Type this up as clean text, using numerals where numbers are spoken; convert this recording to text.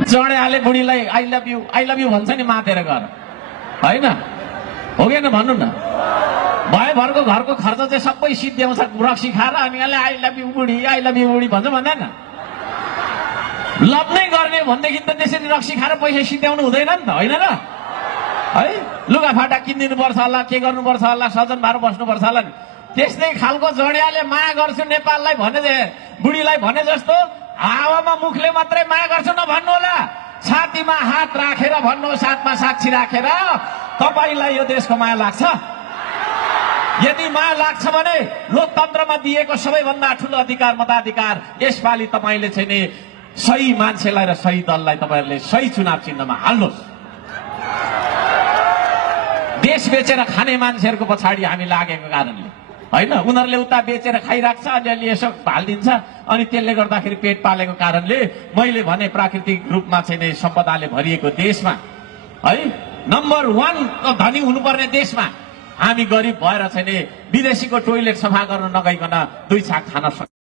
जडेहाले बुढीलाई I love you भन्छ नि मातेर गएर, होइन हो कि भन्नु न। भएभरको घरको खर्च चाहिँ सबै सिद्ध्याउँछ रक्सी खाएर, अनि आई लभ यू बुढी भन्छ भन्दैन। लभ नै गर्ने भनेदेखि त त्यसरी रक्सी खाएर पैसा सिद्ध्याउनु हुँदैन नि त, होइन र? है लुगाफाटा किनिदिनु पर्छ होला, के गर्नुपर्छ होला, सजन भएर बस्नुपर्छ होला नि। त्यस्तै खालको जडियाले माया गर्छु नेपाललाई भने बुढीलाई भने जस्तो हावामा मुखले मात्रै माया गर्छु नभन्नु होला, छातीमा हात राखेर भन्नु, साथमा साक्षी राखेर तपाईलाई यो देशको माया लाग्छ। यदि माया लाग्छ भने लोकतन्त्रमा दिएको सबैभन्दा ठुलो अधिकार मताधिकार यसपालि तपाईले चाहिँ नि सही मान्छेलाई र सही दललाई तपाईहरुले सही चुनाव चिन्हमा हाल्नुहोस्। देश बेचेर खाने मान्छेहरूको पछाडि हामी लागेको कारणले होइन, उनीहरूले उता बेचेर खाइराख्छ, अलिअलि यसो हालिदिन्छ, अनि त्यसले गर्दाखेरि पेट पालेको कारणले मैले भने प्राकृतिक रूपमा चाहिँ नि सम्पदाले भरिएको देशमा है नम्बर 1 धनी हुनुपर्ने देशमा हामी गरिब भएर चाहिँ नि विदेशीको टोइलेट सफा गर्न नगइकन दुई छाक खान सक्छौं।